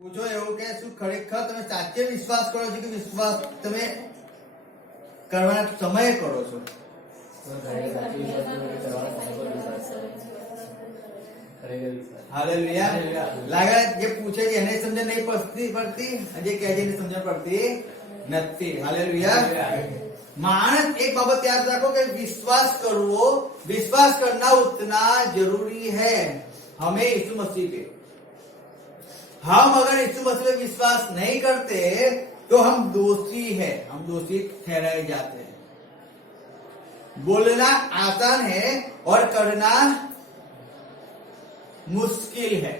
પૂછો એવું કે શું ખરેખર તમે સાચે વિશ્વાસ કરો છો કે વિશ્વાસ તમે કરવાના સમયે કરો છો? હાલેલુયા. લાગે જે પૂછે છે એને સમજ નહીં પડતી જે કહે છે એને સમજ પડતી નથી. હાલેલુયા. मानस एक बाबत याद रखो कि विश्वास करवो, विश्वास करना उतना जरूरी है हमें यीशु मसीह पे. हम अगर यीशु मसीह पे विश्वास नहीं करते तो हम दोषी है, हम दोषी ठहराए जाते हैं. बोलना आसान है और करना मुश्किल है.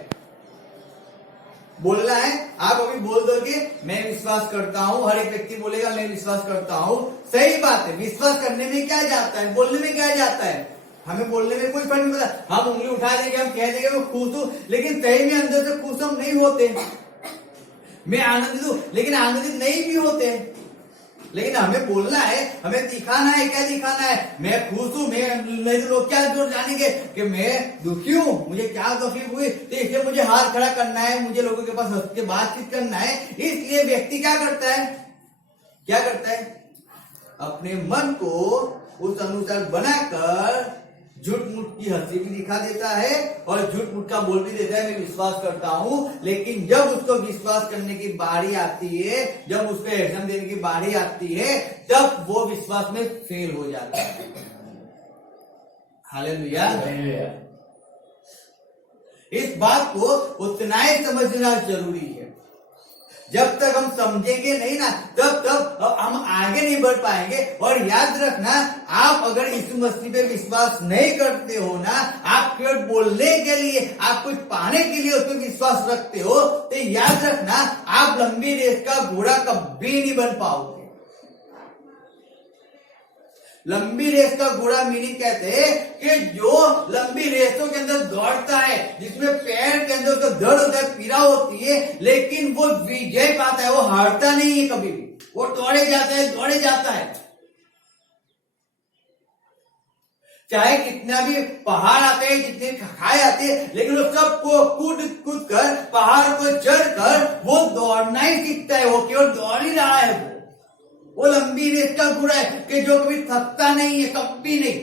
बोलना है, आप अभी बोल दोगे मैं विश्वास करता हूं, हर एक व्यक्ति बोलेगा मैं विश्वास करता हूं. सही बात है. विश्वास करने में क्या जाता है, बोलने में क्या जाता है? हमें बोलने में कोई फर्क नहीं पड़ता. हम उंगली उठा देंगे, हम कह देंगे मैं खुश हूं, लेकिन सही में अंदर से खुश हम नहीं होते. मैं आनंदित हूं लेकिन आनंदित नहीं भी होते. लेकिन हमें बोलना है, हमें दिखाना है. क्या दिखाना है? मैं खुश हूं. मैं नहीं तो लोग क्या जोर जानेंगे कि मैं दुखी हूं, मुझे क्या तकलीफ हुई, तो इसलिए मुझे हाथ खड़ा करना है, मुझे लोगों के पास हंस के बातचीत करना है. इसलिए व्यक्ति क्या करता है, क्या करता है? अपने मन को उस अनुसार बनाकर झूठ मूठ की हंसी भी दिखा देता है और झूठ मूठ का बोल भी देता है मैं विश्वास करता हूं. लेकिन जब उसको विश्वास करने की बारी आती है, जब उसको एग्जाम देने की बारी आती है, तब वो विश्वास में फेल हो जाता है. हालेलुया. इस बात को उतना ही समझना जरूरी है. जब तक हम समझेंगे नहीं ना, तब हम आगे नहीं बढ़ पाएंगे. और याद रखना, आप अगर यीशु मसीह पे विश्वास नहीं करते हो ना, आप केवल बोलने के लिए, आप कुछ पाने के लिए उसमें विश्वास रखते हो, तो याद रखना आप लंबी रेस का घोड़ा कभी नहीं बन पाओगे. लंबी रेस का घोड़ा मीनिंग कहते हैं कि जो लंबी रेसों के अंदर दौड़ता है, जिसमें पैर के अंदर उसका दर्द होता है, पीड़ा होती है, लेकिन वो विजय पाता है, वो हारता नहीं है कभी भी. वो दौड़े जाता है, दौड़े जाता है. चाहे कितना भी पहाड़ आते हैं, जितने खाए आते हैं, लेकिन वो सबको कूद कूद कर, पहाड़ को चढ़ कर वो दौड़ना ही सीखता है. वो केवल दौड़ ही रहा है. वो लंबी रेस का घोड़ा है कि जो कभी थकता नहीं है, कभी नहीं.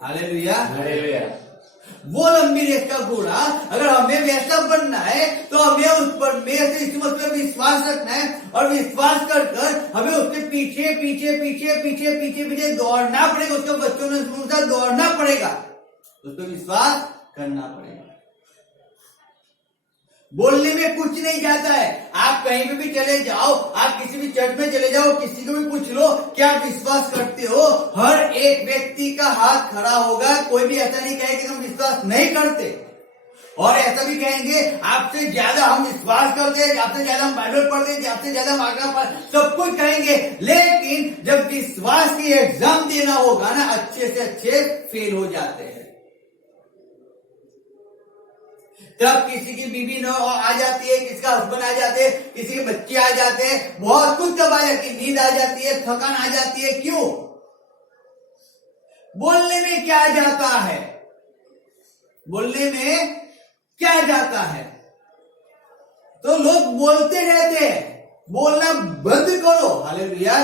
हालेलुया. वो लंबी रेस का घोड़ा, अगर हमें वैसा बनना है तो हमें उस पर यीशु मसीह पे विश्वास रखना है. और विश्वास कर हमें उसके पीछे पीछे पीछे पीछे पीछे पीछे दौड़ना पड़ेगा. उसके बच्चों ने दौड़ना पड़ेगा, उस पर विश्वास करना पड़ेगा. बोलने में कुछ नहीं जाता है. आप कहीं पे भी चले जाओ, आप किसी भी चर्च में चले जाओ, किसी को भी पूछ लो क्या आप विश्वास करते हो, हर एक व्यक्ति का हाथ खड़ा होगा. कोई भी ऐसा नहीं कहे कि हम विश्वास नहीं करते. और ऐसा भी कहेंगे आपसे ज्यादा हम विश्वास करते हैं, आपसे ज्यादा हम बाइबल पढ़ते हैं, आपसे ज्यादा हम आज्ञा पढ़ते, सब कुछ कहेंगे. लेकिन जब विश्वास की एग्जाम देना होगा ना, अच्छे से अच्छे फेल हो जाते हैं. तब किसी की बीवी न आ जाती है, किसी का हस्बैंड आ जाते हैं, किसी के बच्चे आ जाते हैं, बहुत कुछ तब आ जाती है. नींद आ जाती है, थकान आ जाती है. क्यों? बोलने में क्या जाता है, बोलने में क्या जाता है? तो लोग बोलते रहते हैं. बोलना बंद करो. हालेलुया.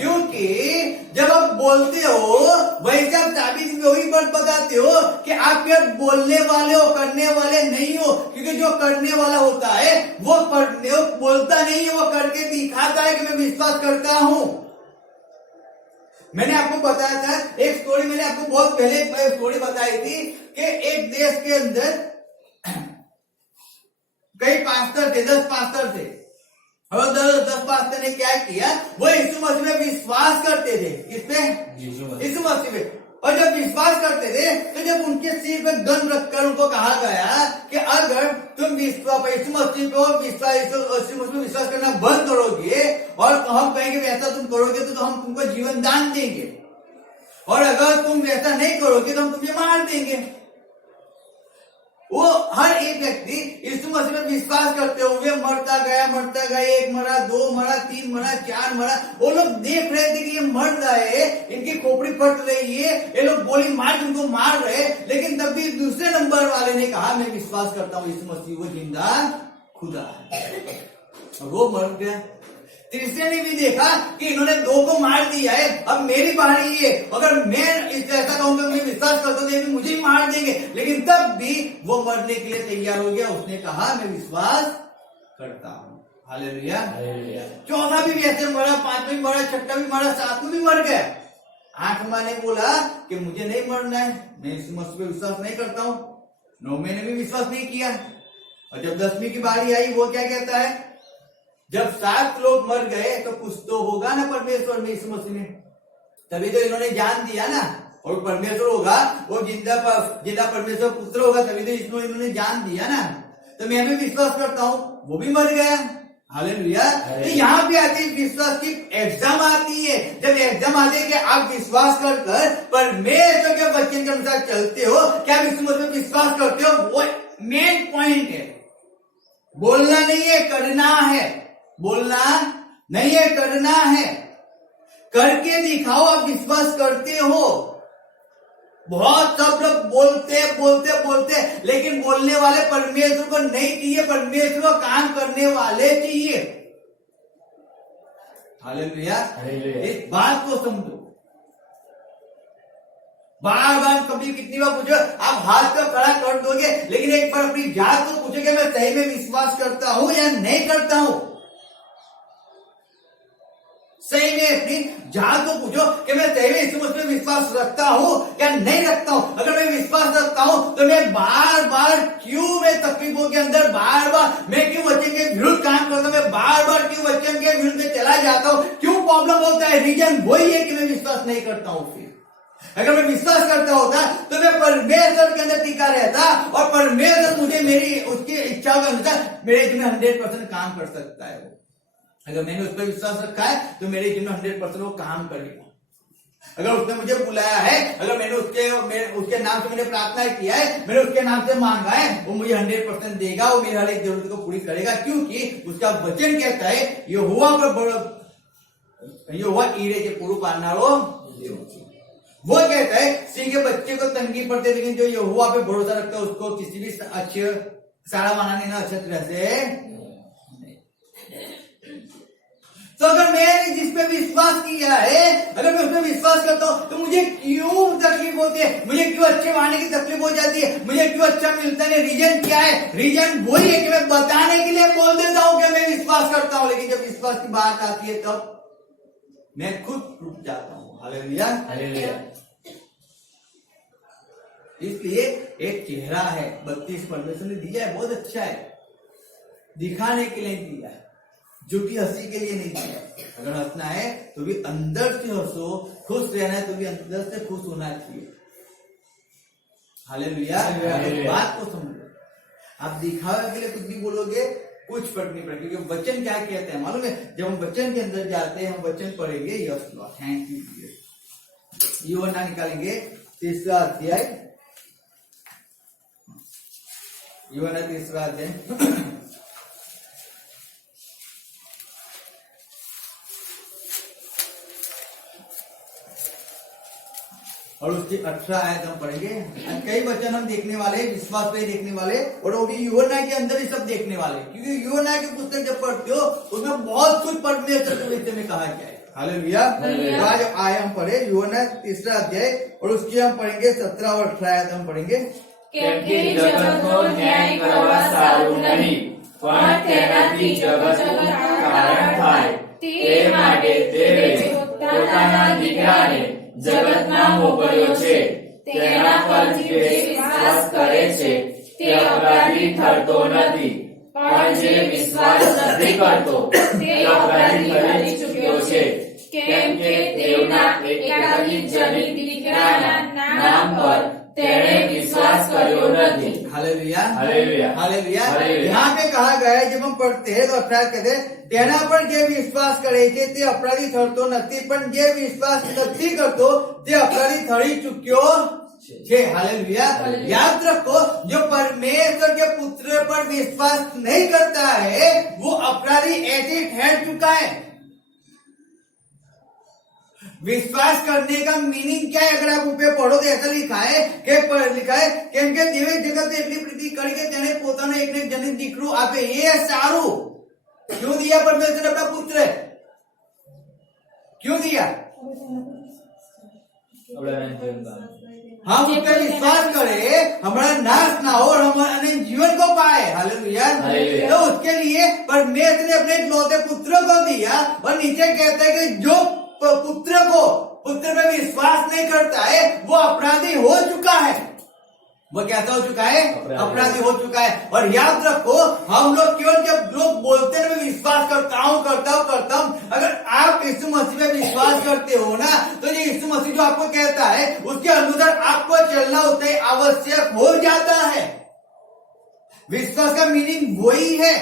क्योंकि जब आप बोलते हो वैसे आप साबित वही बात बताते हो कि आप क्या बोलने वाले हो, करने वाले नहीं हो. क्योंकि जो करने वाला होता है वो बोलता नहीं है, वो करके दिखाता है कि मैं विश्वास करता हूं. मैंने आपको बताया था एक स्टोरी, मैंने आपको बहुत पहले स्टोरी बताई थी कि एक देश के अंदर कई पास्टर थे, 10 पास्टर थे. और 10 पास्टर ने क्या किया, वो यीशु मसीह में विश्वास करते थे. किसपे? यीशु मसीह में. और जब विश्वास करते थे तो जब उनके सिर पे गन रखकर उनको कहा गया कि अगर तुम यीशु मसीह को विश्वास करना बंद करोगे और हम कहेंगे वैसा तुम करोगे तो हम तुमको जीवन दान देंगे, और अगर तुम वैसा नहीं करोगे तो हम तुम्हें मार देंगे. वो हर एक व्यक्ति यीशु मसीह में विश्वास करते हुए मरता गया. 1 मरा, 2 मरा, 3 मरा, 4 मरा. वो लोग देख रहे थे कि ये मर रहे, इनकी खोपड़ी फट रही है, ये लोग गोली मार उनको मार रहे. लेकिन तब भी दूसरे नंबर वाले ने कहा मैं विश्वास करता हूँ यीशु मसीह वो जिंदा खुदा है, और वो मर गया। तीसरे ने भी देखा कि इन्होंने दो को मार दिया है, अब मेरी बारी है, अगर मैं ऐसा कहूंगा मैं विश्वास करता हूँ तो मुझे ही मार देंगे, लेकिन तब भी वो मरने के लिए तैयार हो गया। उसने कहा मैं विश्वास करता हूँ। हालेलुया। चौथा भी वैसे मरा, पांचवा भी मरा, छठा भी मरा, सातवां भी मर गया। आठवां ने बोला कि मुझे नहीं मरना है, मैं इस मसीह पे विश्वास नहीं करता हूँ। नौवें ने भी विश्वास नहीं किया। और जब 10वीं की बारी आई, वो क्या कहता है, जब 7 लोग मर गए तो कुछ तो होगा ना परमेश्वर में, यीशु मसीह में, तभी तो इन्होंने जान दिया ना, और परमेश्वर होगा, वो जिंदा परमेश्वर पुत्र होगा, तभी तो इन्होंने जान दिया ना। तो मैं भी विश्वास करता हूँ, वो भी मर गया। हालेलुया। तो यहाँ पे आती है विश्वास की एग्जाम आती है। जब एग्जाम आती है कि आप विश्वास कर परमेश्वर के वचन के अनुसार चलते हो, क्या विश्वास विश्वास करते हो, वो मेन पॉइंट है। बोलना नहीं है, करना है। बोलना नहीं है, करना है। करके दिखाओ आप विश्वास करते हो। बहुत सब लोग बोलते, लेकिन बोलने वाले परमेश्वर को नहीं चाहिए, परमेश्वर को काम करने वाले चाहिए। हालेलुया। इस बात को समझो। बार बार कभी कितनी बार पूछो, आप हाथ को खड़ा कर दोगे, लेकिन एक बार अपनी जात को पूछो कि मैं सही में विश्वास करता हूं या नहीं करता हूं। सही में अपनी जात को पूछो कि मैं सही में यीशु मसीह में विश्वास रखता हूं या नहीं रखता हूं। अगर मैं विश्वास रखता हूं तो मैं बार बार क्यों मैं तकलीफों के अंदर बार मैं क्यों वचन के विरुद्ध काम करता हूं, मैं बार क्यों वचन के विरुद्ध में चला जाता हूं, क्यों प्रॉब्लम होता है। रीजन वही है कि मैं विश्वास नहीं करता हूं। फिर अगर मैं विश्वास करता होता तो मैं परमेश्वर के अंदर टिका रहता, और परमेश्वर मुझे मेरी उसकी इच्छाओं के अनुसार मेरे जीवन 100% काम कर सकता है। अगर मैंने उस पर विश्वास रखा है तो मेरे जीवन 100% वो काम करेगा। अगर उसने मुझे बुलाया है, अगर मैंने उसके नाम से मैंने प्रार्थना किया है, मैंने उसके नाम से मांगा है, वो मुझे 100% देगा, वो मेरी हर एक जरूरत को पूरी करेगा, क्योंकि उसका वचन कहता है यहोवा ईरे के पूर्व पानारो। वो कहता है सिंह के बच्चे को तंगी पड़ते, लेकिन जो यहोवा पे भरोसा रखता है उसको किसी भी अच्छे सारा माना नहीं ना अच्छे तरह से। तो अगर मैंने जिस पे विश्वास किया है, अगर मैं उस पर विश्वास करता हूं, तो मुझे क्यों तकलीफ होती है, मुझे क्यों अच्छे माने की तकलीफ हो जाती है, मुझे क्यों अच्छा मिलता है। रीजन क्या है? रीजन वही है कि मैं बताने के लिए बोल देता हूं कि मैं विश्वास करता हूं, लेकिन जब विश्वास की बात आती है तब मैं खुद रुक जाता हूं। हालेलुया। इसलिए एक चेहरा है 32 परमेश्वर ने दिया है, बहुत अच्छा है, दिखाने के लिए दिया है, झूठी हंसी के लिए नहीं दिया। अगर हंसना है तो भी अंदर से हंसो, खुश रहना है तो भी अंदर से खुश होना चाहिए। हालेलुया। बात को समझो। आप दिखावे के लिए कुछ भी बोलोगे कुछ फर्क नहीं पड़ेगा, क्योंकि वचन क्या कहते हैं मालूम है? जब हम वचन के अंदर जाते हैं, हम वचन पढ़ेंगे, यस लॉर्ड थैंक यू। यूहन्ना निकालेंगे 3रा अध्याय, यूहन्ना 3रा अध्याय और उसकी 18 आयत हम पढ़ेंगे। कई वचन हम देखने वाले, विश्वास पे देखने वाले, और वो भी यूहन्ना के अंदर ही सब देखने वाले, क्योंकि यूहन्ना की पुस्तक जब पढ़ते हो उसमें बहुत कुछ परमेश्वर के विषय में कहा गया है। हालेलुया। आज आए हम पढ़े यूहन्ना 3रा अध्याय, और उसकी हम पढ़ेंगे 17 और 18 आयत हम पढ़ेंगे। કેમકે જગતનો ન્યાય કરવા સારું નહીં, પણ તેનાથી જગતનું કારણ થાય, તે માટે દેવે પોતાના દીકરાને જગતમાં મોકલ્યો છે. તેના પર જે વિશ્વાસ કરે છે તે અપરાધી ઠરતો નથી, પણ જે વિશ્વાસ નથી કરતો તે અપરાધી ઠરી ચૂક્યો છે, કેમ કે દેવના એકાકી જનિત દીકરાના નામ પર तेरे विश्वास करो नहीं। हालेलुया। हालेलुया। हालेलुया। यहाँ पे कहा गया है, जब हम पढ़ते हैं तो अपराध कहते हैं तेना पर जे विश्वास करे ते अपराधी ठरतो નથી, પણ જે વિશ્વાસ નથી કરતો તે अपराधी ठरी चुक्यो छे। हालेलुया। याद रखो, जो परमेश्वर के पुत्र पर विश्वास नहीं करता है वो अपराधी ऐसे ठहर चुका है। विश्वास करने का मीनिंग क्या है? अगर आप ऊपर पढ़ो तो ऐसा लिखा है કેમ કે દેવે જગત એટલી પ્રીતિ કરી કે તેને પોતાનો એકને જનિત દીકરો આપે. એ સારું. क्यों दिया परमेश्वर ने अपना पुत्र? क्यों दिया? हम उस पर विश्वास करें, हमारा नाश ना हो और हमारे जीवन को पाए. हालेलुया. तो उसके लिए परमेश्वर ने अपने इकलौते पुत्र को दिया. और नीचे कहता है कि जो पुत्र पे विश्वास नहीं करता है वो अपराधी हो चुका है. वो कैसा हो चुका है? अपराधी हो चुका है. और याद रखो, हम लोग केवल जब लोग बोलते हैं मैं विश्वास करता हूं, अगर आप यीशु मसीह पे विश्वास करते हो ना, तो ये यीशु मसीह जो आपको कहता है उसके अनुसार आपको चलना उतना ही आवश्यक हो जाता है. विश्वास का मीनिंग वही है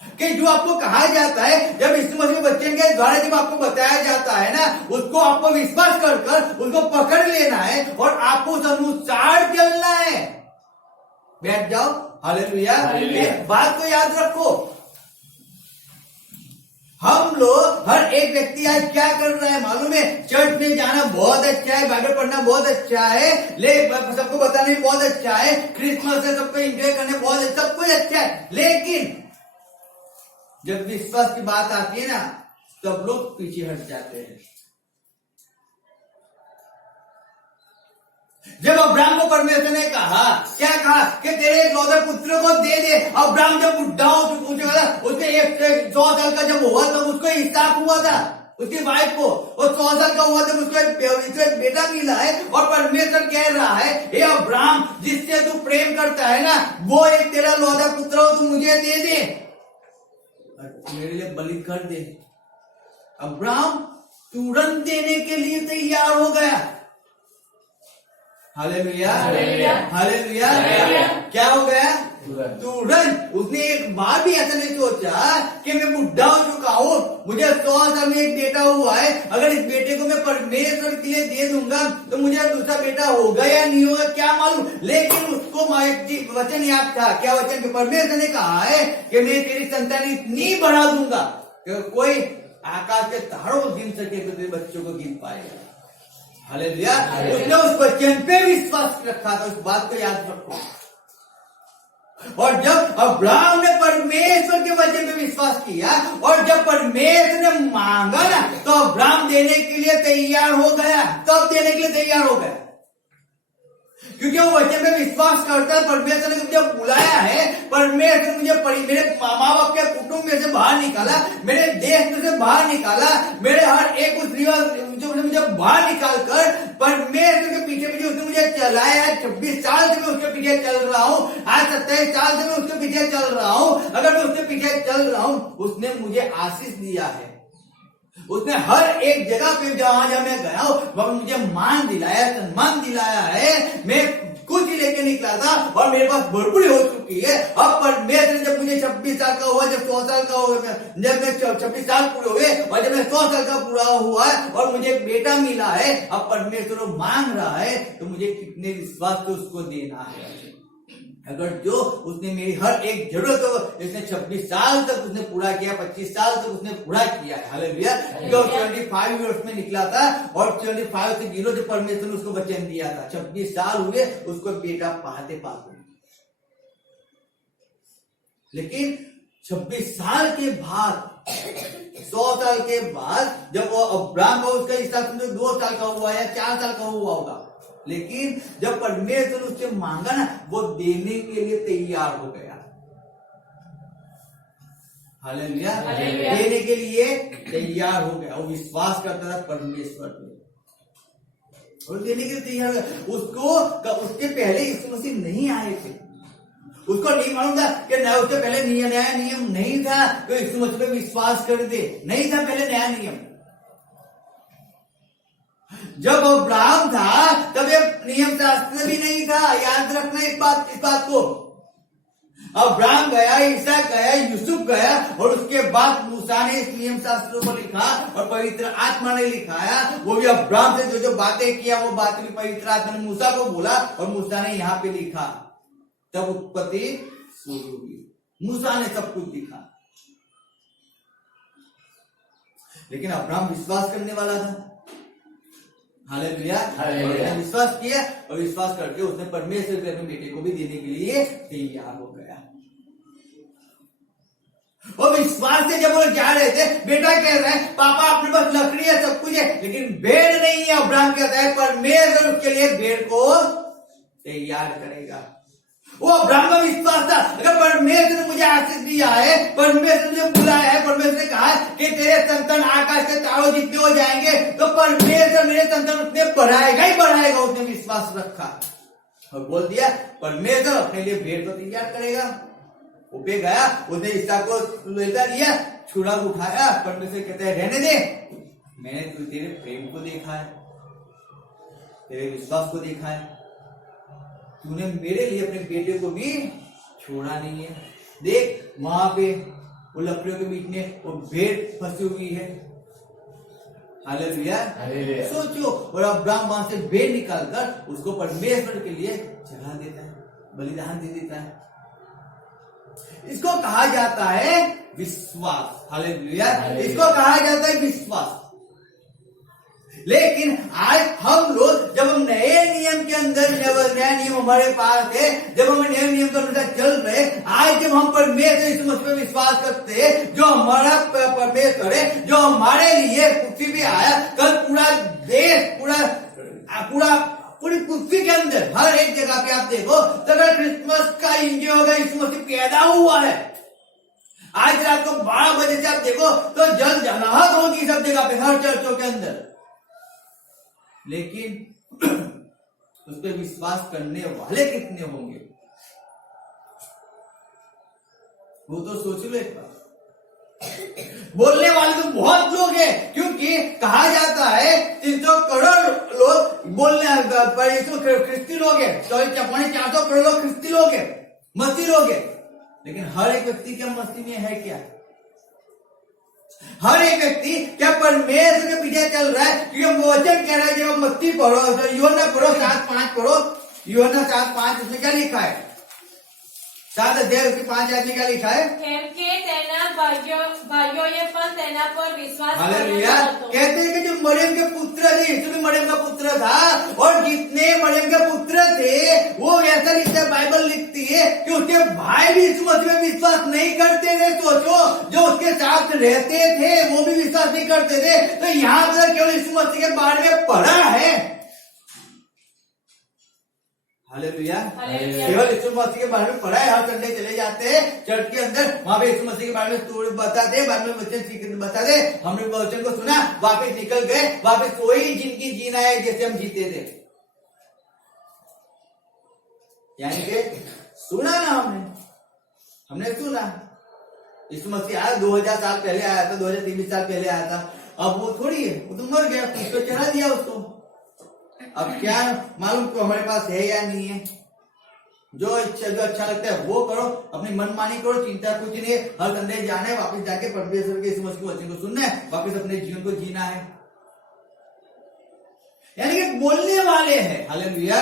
कि जो आपको कहा जाता है, जब यीशु मसीह वचन के द्वारा जब आपको बताया जाता है ना, उसको आपको विश्वास कर उसको पकड़ लेना है और आपको उस अनुसार चलना है. बैठ जाओ. हालेलुया. बात को याद रखो. हम लोग हर एक व्यक्ति आज क्या कर रहा है मालूम है? चर्च में जाना बहुत अच्छा है, बाइबल पढ़ना बहुत अच्छा है, सबको बताने बहुत अच्छा है, क्रिसमस है सबको एंजॉय करने बहुत अच्छा, सब कुछ अच्छा है. लेकिन जब विश्वास की बात आती है ना, तब लोग पीछे हट जाते हैं. जब अब्राहम को परमेश्वर ने कहा, क्या कहा कि तेरे इकलौते पुत्र को दे दे. अब्राहम जब बुढ़ा हो चुका था, उसके 100 साल का जब हुआ तब उसको इसहाक हुआ था, उसकी वाइफ को, और 100 साल का हुआ तब उसको एक बेटा मिला है. और परमेश्वर कह रहा है, हे अब्राहम, जिससे तू प्रेम करता है ना, वो एक तेरा इकलौता पुत्र हो, तू मुझे दे दे, मेरे लिए बलि कर दे. अब्राहम तुरंत देने के लिए तैयार हो गया. हालेलुया. हालेलुया. क्या हो गया? तुरंत. उसने एक बार भी ऐसा नहीं सोचा कि मैं बुढ़ा हो चुका हूं, मुझे 100 साल में एक बेटा हुआ है, अगर इस बेटे को मैं परमेश्वर के लिए दे दूंगा तो मुझे दूसरा बेटा होगा या नहीं होगा क्या मालूम. लेकिन उसको वचन याद था. क्या वचन? के परमेश्वर ने कहा है कि मैं तेरी संतान इतनी बढ़ा दूंगा कि कोई आकाश के तारों को गिन सके तो तेरे बच्चों को गिन पाएगा. हालेलुया. उसने उस वचन पे विश्वास रखा था. उस बात को याद रखो. और जब अब्राहम ने परमेश्वर के वचन पे विश्वास किया और जब परमेश्वर ने मांगा ना, तो अब्राहम देने के लिए तैयार हो गया. तब देने के लिए तैयार हो गया, क्योंकि वो वचन पे विश्वास करता है. परमेश्वर ने मुझे बुलाया है, परमेश्वर ने मुझे मेरे माँ बाप के कुटुंब में से बाहर निकाला, मेरे देश में से बाहर निकाला, मेरे हर एक उस जो मुझे बाहर निकाल कर परमेश्वर के पीछे उसने मुझे चलाया है. 26 साल से मैं उसके पीछे चल रहा हूँ. आज 27 साल से मैं उसके पीछे चल रहा हूँ. अगर मैं उसके पीछे चल रहा हूँ, उसने मुझे आशीष दिया है. उसने हर एक जगह पे जहां मैं गया हूं वहां मुझे मान दिलाया, सम्मान दिलाया है. मैं कुछ ही लेके निकला था और मेरे पास भरपूरी हो चुकी है. अब परमेश्वर जब मुझे 26 साल का हुआ, जब 100 साल का हुआ, जब मैं 26 साल पूरे हुए और जब मैं 100 साल का पूरा हुआ और मुझे एक बेटा मिला है, अब परमेश्वर मांग रहा है तो मुझे कितने विश्वास से उसको देना है. अगर जो उसने मेरी हर एक जरूरत हो, इसने 26 साल तक उसने पूरा किया, 25 साल तक उसने पूरा किया. हालेलुया. जो 25 ईयर्स में निकला था और 25 से गिनो जब परमेश्वर ने उसको वचन दिया था. 26 साल हुए उसको बेटा पाते. लेकिन 26 साल के बाद, 100 साल के बाद जब वो अब्राहम का उसका हिसाब से 2 साल का हुआ या 4 साल का हुआ होगा, लेकिन जब परमेश्वर उससे मांगा ना, वो देने के लिए तैयार हो गया. हालेलुया. देने के लिए तैयार हो गया. वो विश्वास करता था परमेश्वर पे और देने के लिए तैयार हो गया. उसके पहले यीशु मसीह नहीं आए थे. उसको नहीं मालूम था कि नया, उसके पहले नया नियम नहीं था तो यीशु मसीह पे विश्वास कर दे. नहीं था पहले नया नियम. जब अब्राहम था तब ये नियम शास्त्र भी नहीं था. याद रखना इस बात को. अब्राहम गया, इसहाक गया, यूसुफ गया और उसके बाद मूसा ने इस नियम शास्त्रों को लिखा और पवित्र आत्मा ने लिखाया. वो भी अब्राहम से जो बातें किया वो बातें भी पवित्र आत्मा ने मूसा को बोला और मूसा ने यहाँ पे लिखा. तब उत्पत्ति शुरू हुई. मूसा ने सब कुछ लिखा. लेकिन अब्राहम विश्वास करने वाला था। हालेलुया। हालेलुया। उसने विश्वास किया और विश्वास करके उसने परमेश्वर के अपने बेटे को भी देने के लिए तैयार हो गया। और विश्वास से जब वो जा रहे थे, बेटा कह रहा है पापा अपने पास लकड़ी है, सब कुछ है, लेकिन भेड़ नहीं है। अब्राहम कहता है परमेश्वर उसके लिए भेड़ को तैयार करेगा। वो अब्राहम का विश्वास था, अगर परमेश्वर ने मुझे आशीष दिया है, परमेश्वर ने मुझे बुलाया है, परमेश्वर ने कहा कि तेरे संतान आकाश के तारों जितने हो जाएंगे, तो परमेश्वर मेरे संतान उतने बढ़ाएगा ही बढ़ाएगा। उसने विश्वास रखा और बोल दिया परमेश्वर अपने लिए भेड़ को तैयार करेगा। वो पे गया, उसने इसका को लेता लिया, छुरा उठाया, परमेश्वर कहते हैं रहने दे, मैंने तेरे प्रेम को देखा है, तेरे विश्वास को देखा है, तूने मेरे लिए अपने बेटे को भी छोड़ा नहीं है। देख वहां पे वो लकड़ियों के बीच में वो भेड़ फंसी हुई है। हालेलुया। सोचो, और अब्राहम वहां से भेड़ निकालकर उसको परमेश्वर के लिए चढ़ा देता है, बलिदान दे देता है। इसको कहा जाता है विश्वास। हालेलुया। इसको कहा जाता है विश्वास। लेकिन आज हम लोग जब हम नए नियम के अंदर, जब नया नियम हमारे पास है, जब हम नए नियम के अनुसार चल रहे, आज जब हम परमेश्वर यीशु मसीह पे विश्वास करते हैं, जो हमारा परमेश्वर है, जो हमारे लिए पृथ्वी पे आया, कल पूरा देश, पूरी पृथ्वी के अंदर हर एक जगह पे आप देखो तो अगर क्रिसमस का एंजॉय होगा, यीशु मसीह पैदा हुआ है। आज रात को 12 बजे से आप देखो तो जल जलाहट होगी सब जगह पे, हर चर्चों के अंदर। लेकिन उस पर विश्वास करने वाले कितने होंगे, वो तो सोच लो एक बार। बोलने वाले तो बहुत लोग हैं, क्योंकि कहा जाता है 300 करोड़ लोग बोलने ख्रिस्ती लोग हैं, 400 करोड़ लोग ख्रिस्ती लोग हैं, मसीह लोग हैं। लेकिन हर एक व्यक्ति क्या मसीह में है क्या? हर एक व्यक्ति क्या परमेश्वर के पीछे चल रहा है? क्योंकि वचन कह रहा है, जब मत्ती पढ़ो, यूहन्ना पढ़ो 7:5 पढ़ो, यूहन्ना 7:5, उसमें क्या लिखा है? 7 अध्याय उसके 5 आदमी क्या लिखा है? हालेलुया। कहते हैं कि जो मरियम के पुत्र थे, यीशु भी मरियम का पुत्र था, और जितने मरियम के पुत्र थे, वो ऐसा लिखता है, बाइबल लिखती है कि उसके भाई भी यीशु मसीह में विश्वास नहीं करते थे। सोचो, जो उसके साथ रहते थे वो भी विश्वास नहीं करते थे। तो यहाँ पर केवल यीशु मसीह के बारे में पढ़ा है। हालेलुया। केवल यीशु मसीह के बारे में पढ़ा है, हर संडे चले जाते हैं चर्च के अंदर, वहां पे यीशु मसीह के बारे में बताते, बाद में वचन बताते, हमने वचन को सुना, वापस निकल गए, वापस वही जिंदगी जीना है जैसे हम जीते थे। यानी कि सुना ना, हमने सुना, यीशु मसीह आया 2000 साल पहले आया था, 2023 साल पहले आया था। अब वो थोड़ी है, वो तो मर गया, उसको चढ़ा दिया उसको। अब क्या मालूम को हमारे पास है या नहीं है? जो अच्छा लगता है वो करो, अपनी मनमानी करो, चिंता कुछ नहीं है। हर संडे जाना है, वापस जाके परमेश्वर के यीशु मसीह के वचन को सुनना है, वापस अपने जीवन को जीना है। यानी कि बोलने वाले हैं। हालेलुया।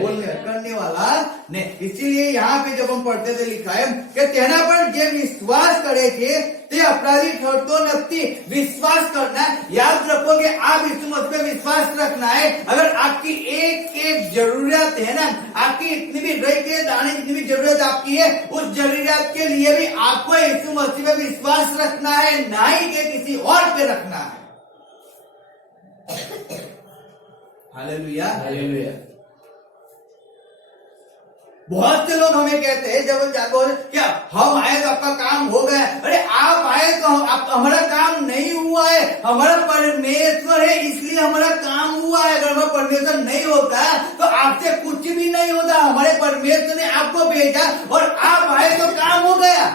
बोलने करने वाला नहीं। इसीलिए यहाँ पे जब हम पढ़ते थे लिखा है कि तेना पर जे विश्वास करे थे ते अपराधी ठहरतो नथी। विश्वास करना, याद रखोगे, आप यीशु मसीह पे विश्वास रखना है। अगर आपकी एक जरूरत है ना, आपकी इतनी भी रही के दाने जितनी भी जरूरत आपकी है, उस जरूरत के लिए भी आपको यीशु मसीह पे विश्वास रखना है, ना ही कि किसी और पे रखना है। हालेलुया। हालेलुया। बहुत से लोग हमें कहते हैं, जब जाको क्या हम आए तो आपका काम हो गया। अरे आप आए तो हमारा काम नहीं हुआ है, हमारा परमेश्वर है इसलिए हमारा काम हुआ है। अगर हमारा परमेश्वर नहीं होता तो आपसे कुछ भी नहीं होता। हमारे परमेश्वर ने आपको भेजा और आप आए तो काम हो गया।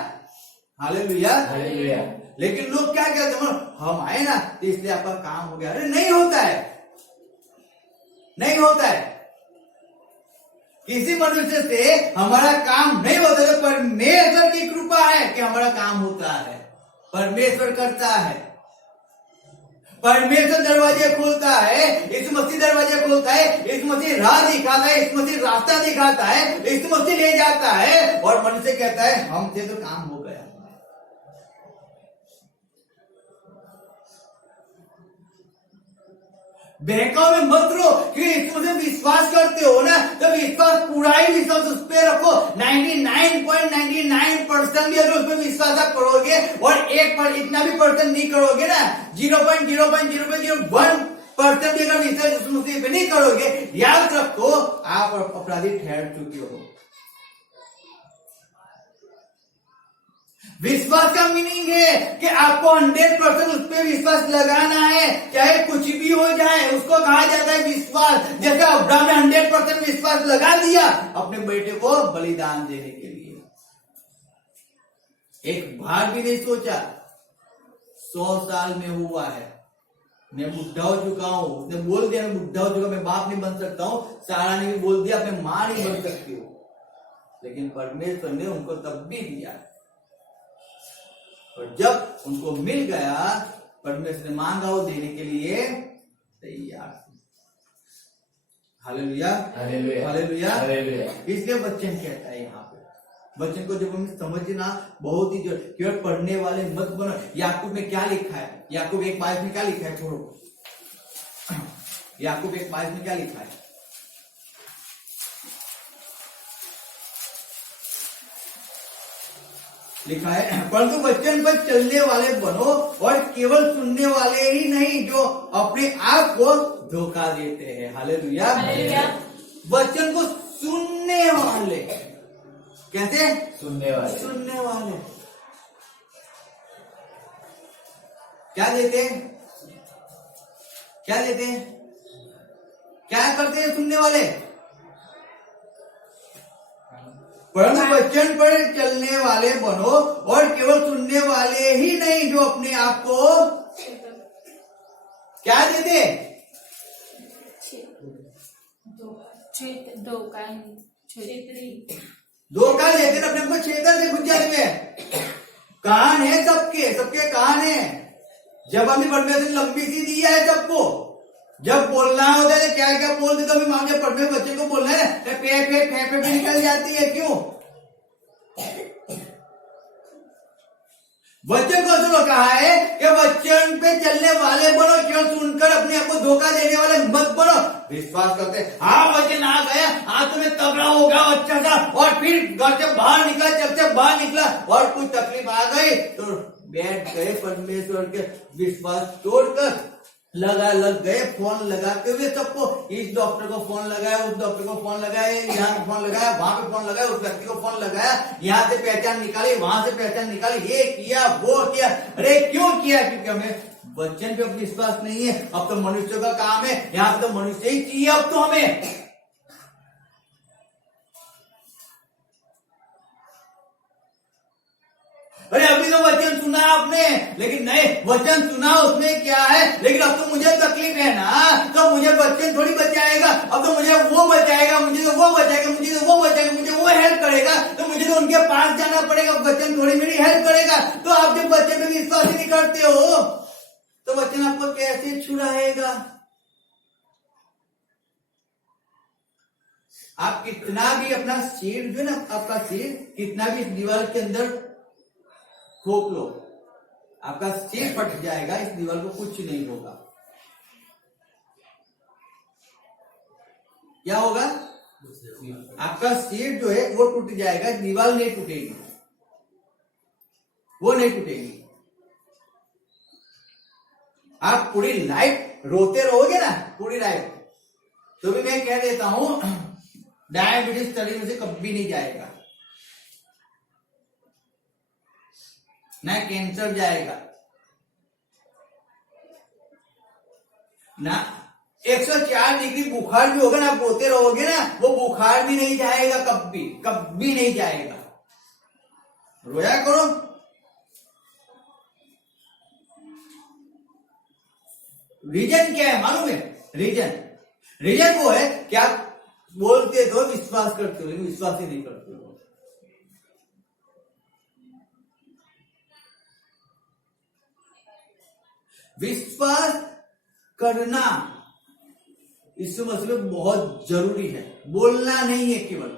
हालेलुया। हालेलुया। लेकिन लोग क्या कहते हैं, हम आए ना तो इसलिए आपका काम हो गया। अरे नहीं होता है, नहीं होता है। किसी मनुष्य से हमारा काम नहीं होता, तो परमेश्वर की कृपा है कि हमारा काम होता है। परमेश्वर करता है, परमेश्वर दरवाजे खोलता है, यीशु मसीह दरवाजे खोलता है, यीशु मसीह राह दिखाता है, यीशु मसीह रास्ता दिखाता है, यीशु मसीह ले जाता है, और मनुष्य कहता है हमसे तो काम हो गया। बहकाव में मत रहो, क्योंकि इसमें से विश्वास करते हो ना, तो विश्वास पूरा ही विश्वास उस पर रखो। 99.99% भी अगर उस पर विश्वास आप करोगे और एक पर इतना भी परसेंट नहीं करोगे ना, 0.00001% भी अगर विश्वास उस मुसीबत पे नहीं करोगे, याद रखो आप अपराधी ठहर चुके हो। विश्वास का मीनिंग है कि आपको 100% उस पर विश्वास लगाना है, चाहे कुछ भी हो जाए, उसको कहा जाता है विश्वास। जैसे अब्राहम ने 100% विश्वास लगा दिया अपने बेटे को बलिदान देने के लिए, एक बार भी नहीं सोचा। 100 साल में हुआ है, मैं बुढ़ा हो चुका हूं, उसने बोल दिया मैं बुढ़ा हो चुका, मैं बाप नहीं बन सकता हूं। सारा ने भी बोल दिया मैं मां नहीं बन सकती हूँ, लेकिन परमेश्वर ने उनको तब भी दिया। और जब उनको मिल गया, परमेश्वर ने मांगा वो देने के लिए तैयार थे। Hallelujah, hallelujah, hallelujah, hallelujah. इसलिए वचन कहता है यहाँ पे, वचन को जब हमें समझना बहुत ही जरूरी, केवल पढ़ने वाले मत बनो। याकूब में क्या लिखा है? याकूब 1:22 में क्या लिखा है? छोड़ो, याकूब 1:22 में क्या लिखा है? लिखा है, परंतु वचन पर चलने वाले बनो और केवल सुनने वाले ही नहीं जो अपने आप को धोखा देते हैं। हालेलुया, वचन को सुनने वाले। कैसे? सुनने वाले, सुनने वाले। क्या देते हैं? क्या देते हैं? क्या करते हैं सुनने वाले? परंतु वचन पर चलने वाले बनो और केवल सुनने वाले ही नहीं जो अपने आप को क्या देते? धोखा देते, अपने को छेतर से घुस जाते हैं। कान है सबके, सबके कान है। जब हमने परमेश्वर लंबी सी दी है सबको, जब बोलना होता है क्या क्या बोलते, तो अभी मांगे पढ़ने बच्चे को बोलना है, पे निकल जाती है। क्यों? वचन को सुनो, कहा है कि वचन पे चलने वाले बनो, केवल सुनकर अपने आप को धोखा देने वाले मत बनो। विश्वास करते हाँ वचन आ गया, आज तुम्हें तगड़ा होगा अच्छा सा, और फिर घर से बाहर निकला, चर्च से बाहर निकला और कुछ तकलीफ आ गई तो बैठ गए परमेश्वर के विश्वास तोड़कर, लग गए फोन लगाते हुए सबको। इस डॉक्टर को फोन लगाया, उस डॉक्टर को फोन लगाया, यहाँ पे फोन लगाया, वहां पे फोन लगाया, उस व्यक्ति को फोन लगाया, यहाँ से पहचान निकाली, वहां से पहचान निकाली, ये किया वो किया। अरे क्यों किया? क्योंकि हमें वचन पे विश्वास नहीं है। अब तो मनुष्य का काम है, यहाँ पे तो मनुष्य ही चाहिए अब तो हमें। अरे अभी तो वचन सुना आपने, लेकिन नहीं, वचन सुना उसमें क्या है, लेकिन अब तो मुझे तकलीफ है ना, तो मुझे वचन थोड़ी बचाएगा, अब तो मुझे वो बचाएगा, मुझे तो वो बचाएगा, मुझे तो वो बचाएगा, मुझे वो हेल्प करेगा, तो मुझे तो उनके पास जाना पड़ेगा, वचन थोड़ी मेरी हेल्प करेगा। तो आप जब वचन में विश्वास ही नहीं करते हो, तो वचन आपको कैसे छुड़ाएगा? आप कितना भी अपना सिर जो ना, आपका सिर कितना भी दीवार के अंदर ठोक लो, आपका सिर फट जाएगा, इस दीवार को कुछ नहीं होगा। क्या होगा? आपका सिर जो है वो टूट जाएगा, दीवार नहीं टूटेगी, वो नहीं टूटेगी। आप पूरी लाइफ रोते रहोगे ना, पूरी लाइफ, तो भी मैं कह देता हूं डायबिटीज शरीर में से कभी नहीं जाएगा, ना कैंसर जाएगा, ना 104 डिग्री बुखार भी होगा ना, आप रोते रहोगे ना, वो बुखार भी नहीं जाएगा, कभी कभी नहीं जाएगा। रोया करो। रीजन क्या है मालूम है? रीजन वो है कि आप बोलते तो विश्वास करते हो, लेकिन विश्वास ही नहीं करते हो। विश्वास करना इस मसले में बहुत जरूरी है, बोलना नहीं है केवल।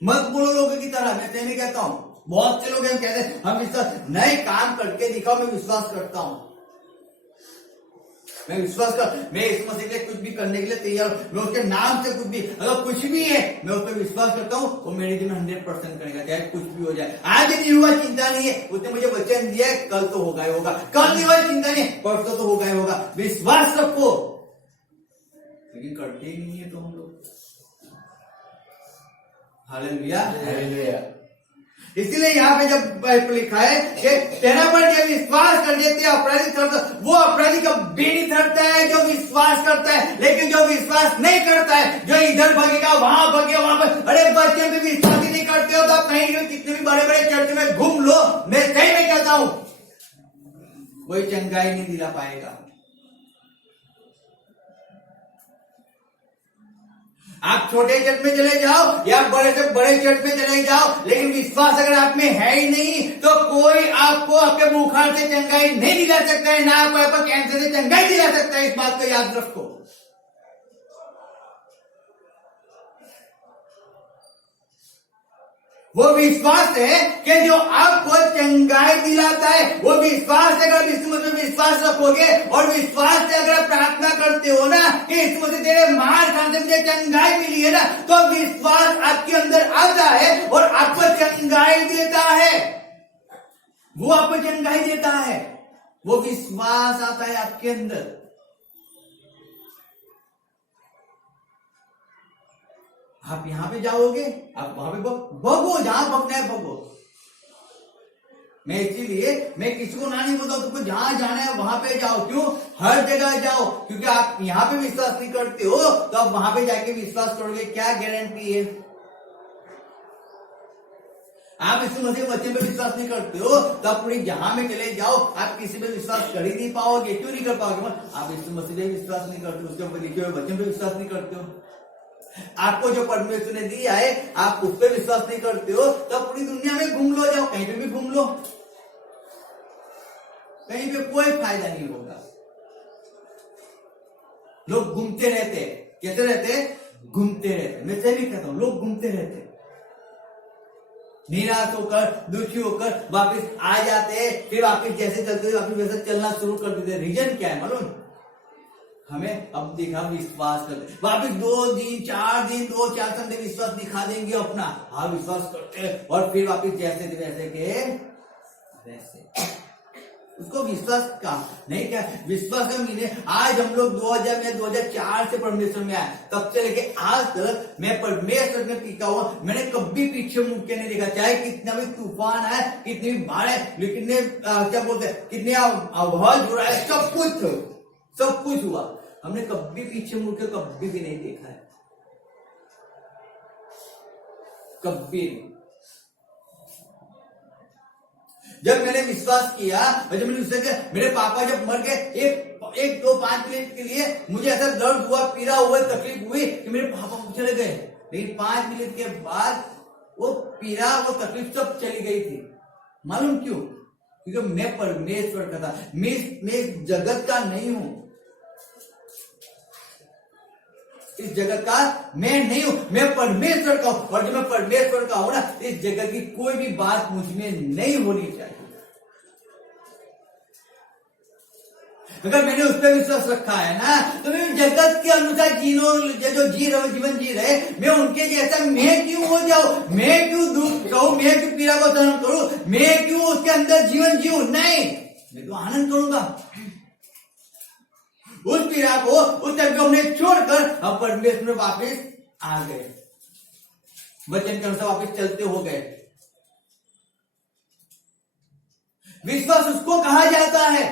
मत बोलो लोगों की तरह, मैं तेरे कहता हूं, बहुत से लोग हम कहते हैं हम विश्वास, नए काम करके दिखाओ मैं विश्वास करता हूं। मैं विश्वास कर, मैं इस मसीह के लिए कुछ भी करने के लिए तैयार हूं, मैं उसके नाम से कुछ भी, अगर कुछ भी है मैं उस पर विश्वास करता हूँ, वो मेरे जीवन 100% करेगा, चाहे कुछ भी हो जाए। आज नहीं हुआ चिंता नहीं है, उसने मुझे वचन दिया है, कल तो होगा ही होगा, कल नहीं हुआ चिंता नहीं, परसों तो होगा ही होगा। विश्वास रखो, लेकिन करते ही नहीं है तो हम लोग। Hallelujah, hallelujah. इसलिए यहाँ पे जब लिखा है कि तेरा पर जब विश्वास कर देते अपराधी ठहरता, वो अपराधी कभी नहीं ठहरता है जो विश्वास करता है, लेकिन जो विश्वास नहीं करता है, जो इधर भगेगा वहां भगेगा वहां पर। अरे बच्चे भी विश्वास ही नहीं करते हो तो आप कहीं कितने भी बड़े बड़े चर्च में घूम लो, मैं सही में कहता हूं कोई चंगाई नहीं दिला पाएगा। आप छोटे चर्च में चले जाओ या बड़े से बड़े चर्च में चले जाओ, लेकिन विश्वास अगर आप में है ही नहीं तो कोई आपको आपके बुखार से चंगाई नहीं दिला सकता है, ना आपको कैंसर से चंगाई दिला सकता है। इस बात को याद रखो। वो विश्वास है कि जो आपको चंगाई दिलाता है, वो विश्वास है। अगर यीशु मसीह में विश्वास रखोगे और विश्वास से अगर प्रार्थना करते हो ना कि यीशु मसीह तेरे मार खाने से मुझे चंगाई मिली है ना, तो विश्वास आपके अंदर आता है और आपको चंगाई देता है। वो आपको चंगाई देता है, वो विश्वास आता है आपके अंदर। आप यहां पे जाओगे, आप वहां पे भगो, जहां भगना है भगो। मैं इसीलिए मैं किसी को ना नहीं बोलता, तुमको जहां जाना है वहां पे जाओ। क्यों? हर जगह जाओ, क्योंकि आप यहां पे विश्वास नहीं करते हो तो आप वहां पे जाके विश्वास करोगे, क्या गारंटी है? आप यीशु मसीह वचन पे विश्वास नहीं करते हो तो आप पूरी जहां में चले जाओ, आप किसी पे विश्वास कर ही नहीं पाओगे। क्यों नहीं कर पाओगे? आप यीशु मसीह पे विश्वास नहीं करते, उसके ऊपर लिखे हुए वचन पे विश्वास नहीं करते हो। आपको जो परमेश्वर ने दिया है आप उस पर विश्वास नहीं करते हो, तो पूरी दुनिया में घूम लो, जाओ कहीं पे भी घूम लो, कहीं पे कोई फायदा नहीं होगा। लोग घूमते रहते, कैसे रहते? घूमते रहते। मैं सही भी कहता हूं, लोग घूमते रहते, निराश होकर दुखी होकर वापस आ जाते, फिर वापस जैसे चलते वापस वैसे चलना शुरू कर देते। रीजन क्या है मालूम? हमें अब दिखा विश्वास करते, वापिस 2 दिन 4 दिन 2-4 संडे विश्वास दिखा देंगे अपना, हाँ विश्वास करते, और फिर वापिस जैसे थे वैसे के वैसे। उसको विश्वास का नहीं, क्या विश्वास का मीने? आज हम लोग 2004 से परमेश्वर में आए, तब से लेके आज तक मैं परमेश्वर में टिका हुआ, मैंने कभी पीछे मुड़ के नहीं देखा। चाहे कितना भी तूफान आए, कितनी भी बाढ़ है, लेकिन क्या बोलते हैं, कितने आवाज हो रहा है, सब कुछ हुआ, हमने कभी पीछे मुड़ के कभी भी नहीं देखा है, कभी नहीं। जब मैंने विश्वास किया, जब मैंने विश्वास किया, मेरे पापा जब मर गए, एक 2-5 मिनट के लिए मुझे ऐसा दर्द हुआ, पीड़ा हुआ, तकलीफ हुई कि मेरे पापा चले गए, लेकिन 5 मिनट के बाद वो पीड़ा, वो तकलीफ सब चली गई थी। मालूम क्यों? क्योंकि मैं परमेश्वर का था, मैं जगत का नहीं हूं, इस जगत का मैं नहीं हूं, मैं परमेश्वर का हूं। और जब मैं परमेश्वर का हूं ना, इस जगत की कोई भी बात मुझ में नहीं होनी चाहिए। अगर मैंने उस पर विश्वास रखा है ना, तो मैं जगत के अनुसार जो जीवन जी रहे, मैं उनके जैसा मैं क्यों हो जाऊं? मैं क्यों दुख कहूं? मैं क्यों पीड़ा को सहन करूं? मैं क्यों उसके अंदर जीवन जीऊं? नहीं, मैं तो आनंद करूंगा। उस पीड़ा को, उस टाइम को हमने छोड़कर हम परमेश्वर में वापिस आ गए, वचन के अनुसार वापिस चलते हो गए। विश्वास उसको कहा जाता है,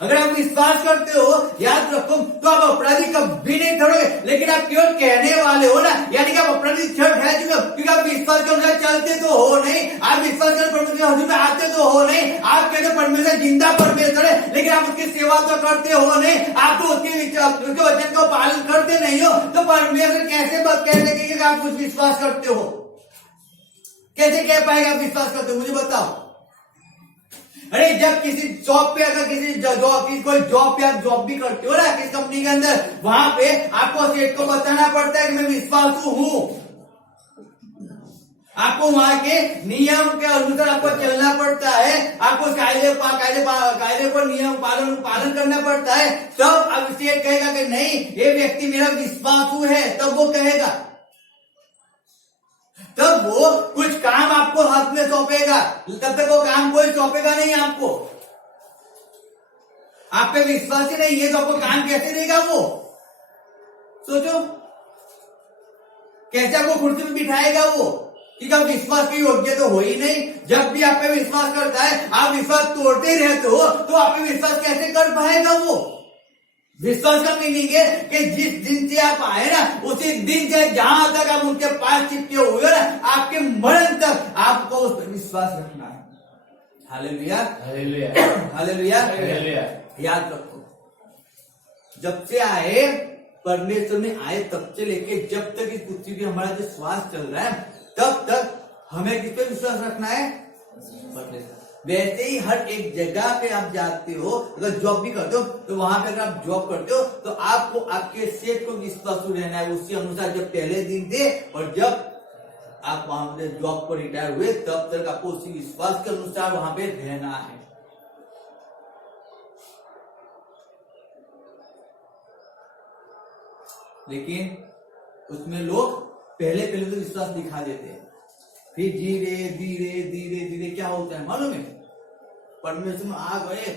अगर आप विश्वास करते हो, याद रखो, तो आप अपराधी कभी नहीं ठहरोगे। लेकिन आप केवल कहने वाले हो ना, यानी कि आप अपराधी ठहर चुके हो, क्योंकि आप विश्वास के अनुसार चलते तो हो नहीं, आप विश्वास के परमेश्वर के हजूर में आते तो हो नहीं। आप कहते परमेश्वर जिंदा परमेश्वर है, लेकिन आप उसकी सेवा तो करते हो नहीं, आप तो उसके वचन का पालन करते नहीं हो, तो परमेश्वर कैसे कह सकेंगे कि आप कुछ विश्वास करते हो? कैसे कह पाएगा आप विश्वास करते हो? मुझे बताओ। अरे जब किसी जॉब पे, अगर किसी कोई जॉब पे आप जॉब भी करते हो ना, किस कंपनी के अंदर, वहां पे आपको सेठ को बताना पड़ता है कि मैं विश्वासु हूं। आपको वहां के नियम के अनुसार आपको चलना पड़ता है, आपको कायदे पर नियम पालन करना पड़ता है। तब अब स्टेट कहेगा कि नहीं ये व्यक्ति मेरा विश्वासु है, तब वो कहेगा, तब वो कुछ काम आपको हाथ में सौंपेगा। तब तक वो काम कोई सौंपेगा नहीं आपको, आप पे विश्वास ही नहीं है तो आपको काम कैसे देगा वो? सोचो कैसे आपको कुर्सी में बिठाएगा वो, कि आप विश्वास के योग्य तो हो ही नहीं। जब भी आप पे विश्वास करता है आप विश्वास तोड़ते ही रहते हो, तो आप पे विश्वास कैसे कर पाएगा वो? विश्वास का मीनिंग है कि जिस दिन से आप आए ना, उसी दिन से जहां तक आप उनके पास चिपके हुए ना, आपके मरण तक आपको उस पर विश्वास रखना है। Hallelujah, hallelujah, hallelujah, hallelujah. याद रखो, जब से आए परमेश्वर में आए तब से लेके जब तक इस पृथ्वी पे हमारा जो श्वास चल रहा है, तब तक हमें किस पे विश्वास रखना है? परमेश्वर। वैसे ही हर एक जगह पे आप जाते हो, अगर जॉब भी करते हो तो वहां पे अगर आप जॉब करते हो तो आपको आपके सेठ को विश्वासु रहना है, उसी अनुसार जब पहले दिन थे और जब आप वहां पे जॉब पर रिटायर हुए तब तक आपको उसी विश्वास के अनुसार वहां पे रहना है। लेकिन उसमें लोग पहले तो विश्वास दिखा देते हैं, फिर धीरे धीरे धीरे धीरे क्या होता है मालूम है? परमेश्वर में आ गए,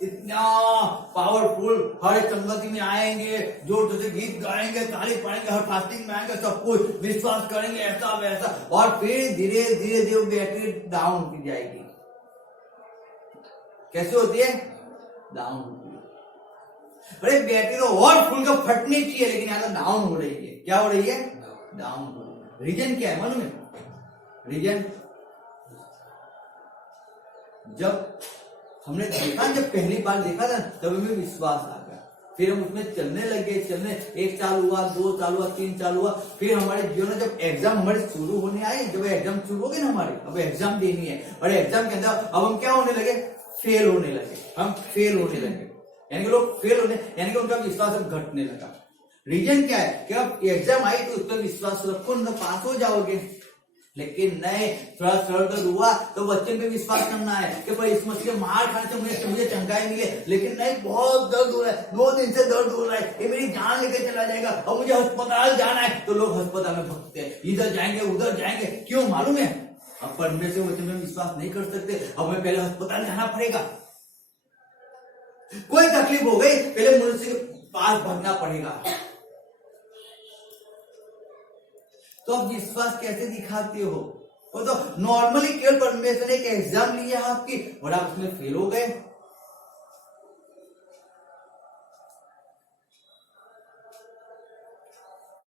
इतना पावरफुल, हर संगति में आएंगे, जोर जोर से गीत गाएंगे, ताली पढ़ेंगे, हर फास्टिंग में आएंगे, सब कुछ विश्वास करेंगे ऐसा वैसा, और फिर धीरे धीरे धीरे बैटरी डाउन होती जाएगी। कैसे होती है? डाउन होती है। अरे बैटरी तो और फुल का फटनी चाहिए, लेकिन यहाँ तो डाउन हो रही है। क्या हो रही है? डाउन हो रही है। रीजन क्या है मालूम है? रीजन जब हमने देखा, जब पहली बार देखा था तब हमें विश्वास आ गया, फिर हम उसमें चलने लगे, एक साल हुआ, 2 साल हुआ, 3 साल हुआ, फिर हमारे जीवन में जब एग्जाम हमारे शुरू होने आए, जब एग्जाम शुरू हो गए ना हमारे, अब एग्जाम देनी है, और एग्जाम के अंदर अब हम क्या होने लगे? फेल होने लगे, हम फेल होने लगे, यानी कि लोग फेल होने, यानी कि उनका विश्वास अब घटने लगा। रीजन क्या है कि अब एग्जाम आई तो उस पर विश्वास रखो, न पास हो जाओगे। लेकिन नहीं, थोड़ा सर हुआ तो बच्चे पे विश्वास करना है कि भाई इस मछली मार खाने से मुझे चंगाई मिले, लेकिन नहीं, बहुत दर्द हो रहा है, 2 दिन से दर्द हो रहा है, ये मेरी जान लेके चला जाएगा और मुझे अस्पताल जाना है, तो लोग अस्पताल में भगते हैं, इधर जाएंगे उधर जाएंगे। क्यों मालूम है? अब परमेश्वर वचन में विश्वास नहीं कर सकते, अब हमें पहले अस्पताल जाना पड़ेगा। कोई तकलीफ हो गई, पहले मनुष्य के पास भागना पड़ेगा। तो आप विश्वास कैसे दिखाते हो? वो तो नॉर्मली केवल परमेश्वर ने एक एग्जाम लिया आपकी और आप उसमें फेल हो गए,